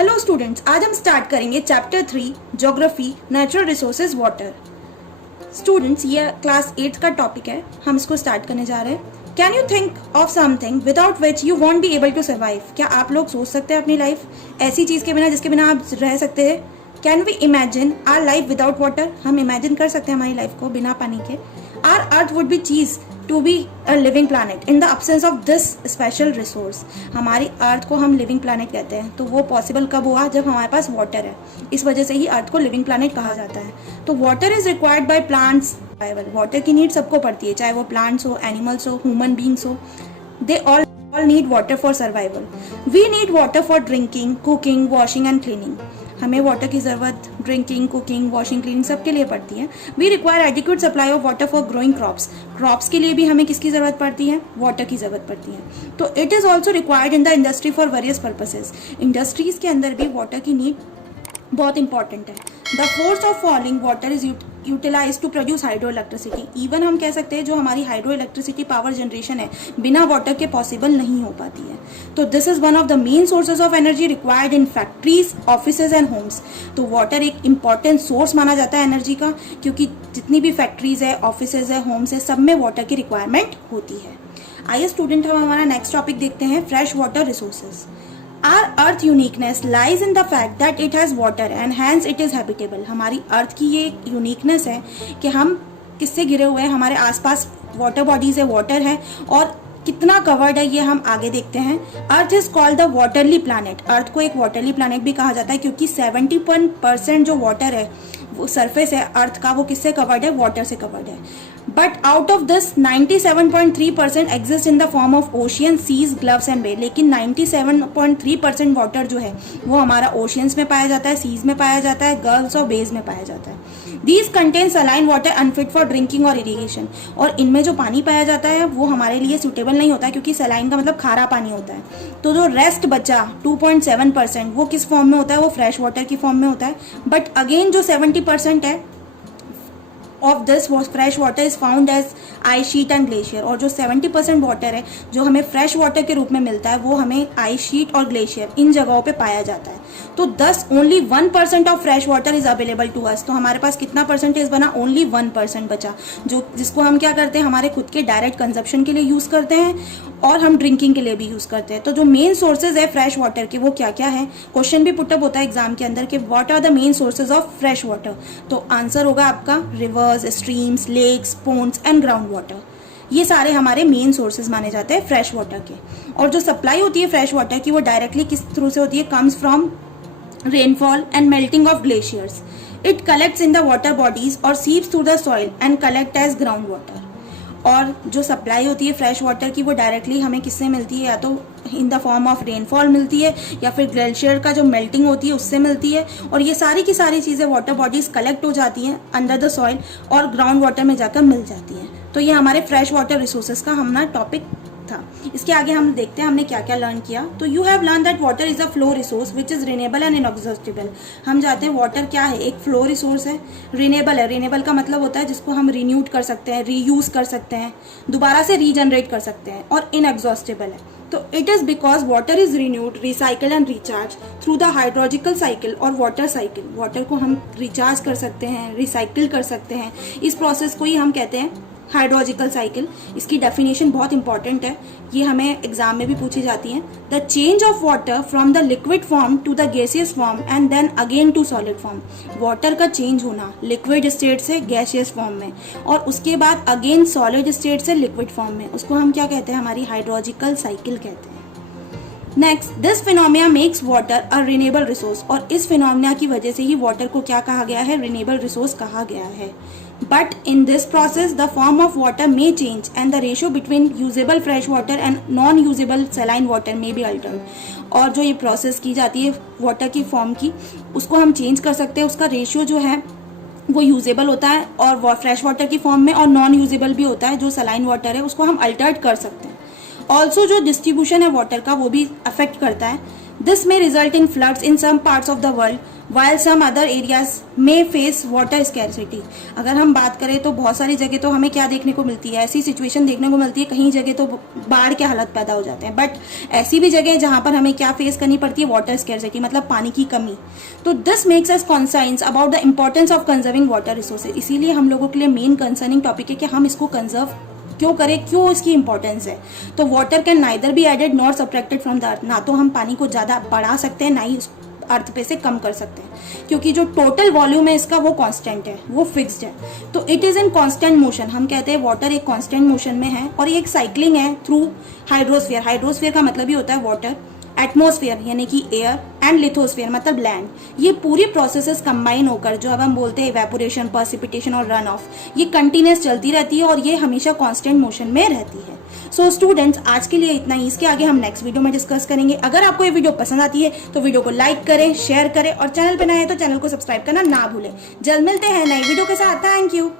Hello students, आज हम start करेंगे chapter 3 geography natural resources water. Students, ये क्लास 8 का टॉपिक है, हम इसको स्टार्ट करने जा रहे हैं। Can you think of something without which you won't be able to survive? क्या आप लोग सोच सकते हैं अपनी लाइफ ऐसी चीज़ के बिना जिसके बिना आप रह सकते हैं? Can we imagine our life without water? हम इमेजिन कर सकते हैं हमारी लाइफ को बिना पानी के? Our earth would be cheese to be a living planet in the absence of this special resource? हमारी अर्थ को हम लिविंग प्लानट कहते हैं, तो वो पॉसिबल कब हुआ? जब हमारे पास वाटर है। इस वजह से ही अर्थ को लिविंग प्लानट कहा जाता है। तो water is required by plants. Water की नीड सबको पड़ती है, चाहे वो प्लांट्स हो, एनिमल्स हो, ह्यूमन बींग्स हो। They all need water for survival. We need water for drinking, cooking, washing and cleaning. हमें वाटर की ज़रूरत ड्रिंकिंग, कुकिंग, वॉशिंग, क्लीनिंग सबके लिए पड़ती है। We require adequate supply of water for growing crops. Crops के लिए भी हमें किसकी ज़रूरत पड़ती है? वाटर की ज़रूरत पड़ती है। तो it is also required in the industry for various purposes. Industries के अंदर भी वाटर की नीड बहुत इंपॉर्टेंट है। The force of falling water is utilise to produce hydro electricity. Even हम कह सकते हैं जो हमारी हाइड्रो इलेक्ट्रिसिटी पावर जनरेशन है बिना वाटर के पॉसिबल नहीं हो पाती है। तो this is one of the main sources of energy required in factories, offices and homes. तो वाटर एक इंपॉर्टेंट सोर्स माना जाता है एनर्जी का, क्योंकि जितनी भी फैक्ट्रीज है, ऑफिसेज है, होम्स है, सब में वाटर की रिक्वायरमेंट होती है। आइए स्टूडेंट, हम हमारा नेक्स्ट टॉपिक देखते हैं, fresh water resources. Our Earth uniqueness lies in the fact that it has water and hence it is habitable. हमारी अर्थ की ये यूनिकनेस है कि हम किससे घिरे हुए हैं, हमारे आसपास वाटर बॉडीज है, वाटर है, और कितना कवर्ड है ये हम आगे देखते हैं। Earth is called the watery planet. Earth को एक वाटरली प्लैनेट भी कहा जाता है क्योंकि 71% जो वाटर है, वो सरफेस है अर्थ का, वो किससे कवर्ड है? वाटर से कवर्ड है। But out of this 97.3% exist in the form of ocean, seas, gulfs and bay. लेकिन 97.3% वाटर जो है वो हमारा ओशियंस में पाया जाता है, सीज में पाया जाता है, गल्व्स और बेज में पाया जाता है। These contain saline water unfit for drinking और इरीगेशन। और इनमें जो पानी पाया जाता है वो हमारे लिए सुटेबल नहीं होता है, क्योंकि सलाइन का मतलब खारा पानी होता है। तो जो रेस्ट बचा 2.7% वो किस फॉर्म में होता है? वो फ्रेश वाटर की फॉर्म में होता है। बट अगेन जो 70% है of this fresh water is found as ice sheet and glacier. और जो 70% वाटर है जो हमें फ्रेश वाटर के रूप में मिलता है वो हमें आइस शीट और ग्लेशियर इन जगहों पे पाया जाता है। तो 10 only 1% of fresh water is available to us. तो हमारे पास कितना परसेंटेज बना? ओनली 1% बचा, जो जिसको हम क्या करते हैं, हमारे खुद के डायरेक्ट कंजप्शन के लिए यूज करते हैं और हम ड्रिंकिंग के लिए भी यूज करते हैं। तो जो मेन सोर्सेज है फ्रेश वाटर के वो क्या क्या है? क्वेश्चन भी पुटअप होता है एग्जाम के अंदर कि what are the main sources of fresh water. तो आंसर होगा आपका rivers, streams, lakes, ponds and ground water. ये सारे हमारे मेन सोर्सेज माने जाते हैं फ्रेश वाटर के। और जो सप्लाई होती है फ्रेश वाटर की वो डायरेक्टली किस थ्रू से होती है? Comes from rainfall and melting of glaciers. It collects in the water bodies or seeps through the soil and collect as groundwater. और जो सप्लाई होती है फ्रेश वाटर की वो डायरेक्टली हमें किससे मिलती है? या तो इन द फॉर्म ऑफ रेनफॉल मिलती है या फिर ग्लेशियर का जो मेल्टिंग होती है उससे मिलती है। और ये सारी की सारी चीज़ें वाटर बॉडीज कलेक्ट हो जाती हैं अंडर द सॉइल और ग्राउंड वाटर में जाकर मिल जाती हैं। तो ये हमारे फ्रेश वाटर रिसोर्सेज का हमारा टॉपिक था। इसके आगे हम देखते हैं हमने क्या क्या लर्न किया। तो you have learn that water is a flow resource which is renewable and inexhaustible. हम जानते हैं वाटर क्या है? एक फ्लो रिसोर्स है, रिन्यूएबल है। रिन्यूएबल का मतलब होता है जिसको हम रिन्यूड कर सकते हैं, रीयूज कर सकते हैं, दोबारा से रीजनरेट कर सकते हैं। और इनएग्जॉस्टिबल है तो it is because water is renewed, recycle and recharge through the hydrological cycle और वाटर साइकिल। वाटर को हम रिचार्ज कर सकते हैं, रिसाइकिल कर सकते हैं। इस प्रोसेस को ही हम कहते हैं हाइड्रोलॉजिकल साइकिल। इसकी डेफिनेशन बहुत इंपॉर्टेंट है, ये हमें एग्जाम में भी पूछी जाती है। The change of water from the liquid form to the gaseous form and then again to solid form. Water का चेंज होना लिक्विड स्टेट से गैसियस फॉर्म में और उसके बाद अगेन सॉलिड स्टेट से लिक्विड फॉर्म में, उसको हम क्या कहते हैं? हमारी हाइड्रोलॉजिकल साइकिल कहते हैं। Next, this phenomena makes water a renewable resource. और इस फिनोमिना की वजह से ही वाटर को क्या कहा गया है? रिन्यूएबल रिसोर्स कहा गया है। But in this process, the form of water may change and the ratio between usable fresh water and non-usable saline water may be altered. और जो ये प्रोसेस की जाती है वाटर की फॉर्म की, उसको हम चेंज कर सकते हैं। उसका रेशियो जो है वो यूजेबल होता है और फ्रेश वाटर की फॉर्म में, और नॉन यूजेबल भी होता है जो सलाइन वाटर है, उसको हम अल्टर्ड कर सकते हैं। ऑल्सो जो डिस्ट्रीब्यूशन है वाटर का वो भी अफेक्ट करता है। This may result in floods in some parts of the world while some other areas may face water scarcity। अगर हम बात करें तो बहुत सारी जगह तो हमें क्या देखने को मिलती है, ऐसी सिचुएशन देखने को मिलती है, कहीं जगह तो बाढ़ के हालत पैदा हो जाते हैं, बट ऐसी भी जगह है जहां पर हमें क्या फेस करनी पड़ती है, वाटर स्कैरसिटी, मतलब पानी की कमी। तो this makes us conscience about the importance of conserving water resources. इसीलिए हम लोगों के लिए मेन कंसर्निंग टॉपिक है कि हम इसको कंजर्व क्यों करें, क्यों इसकी इंपॉर्टेंस है। तो water can neither be added nor subtracted from the earth. ना तो हम पानी को ज़्यादा बढ़ा सकते हैं, ना ही अर्थ पे से कम कर सकते हैं, क्योंकि जो टोटल वॉल्यूम है इसका वो कांस्टेंट है, वो फिक्स्ड है। तो it is in constant motion. हम कहते हैं वाटर एक कांस्टेंट मोशन में है और ये एक साइक्लिंग है थ्रू हाइड्रोस्फीयर। हाइड्रोस्फीयर का मतलब ही होता है वाटर, एटमॉस्फेयर यानी कि एयर, एंड लिथोस्फीयर मतलब लैंड। ये पूरी प्रोसेसेस कंबाइन होकर जो अब हम बोलते हैं इवेपोरेशन, प्रेसिपिटेशन और रन ऑफ, ये कंटिन्यूस चलती रहती है और ये हमेशा कांस्टेंट मोशन में रहती है। सो स्टूडेंट्स, आज के लिए इतना ही। इसके आगे हम नेक्स्ट वीडियो में डिस्कस करेंगे। अगर आपको ये वीडियो पसंद आती है तो वीडियो को लाइक करें, शेयर करें और चैनल पर नए हैं तो चैनल को सब्सक्राइब करना ना भूलें। जल्द मिलते हैं नई वीडियो के साथ। Thank you.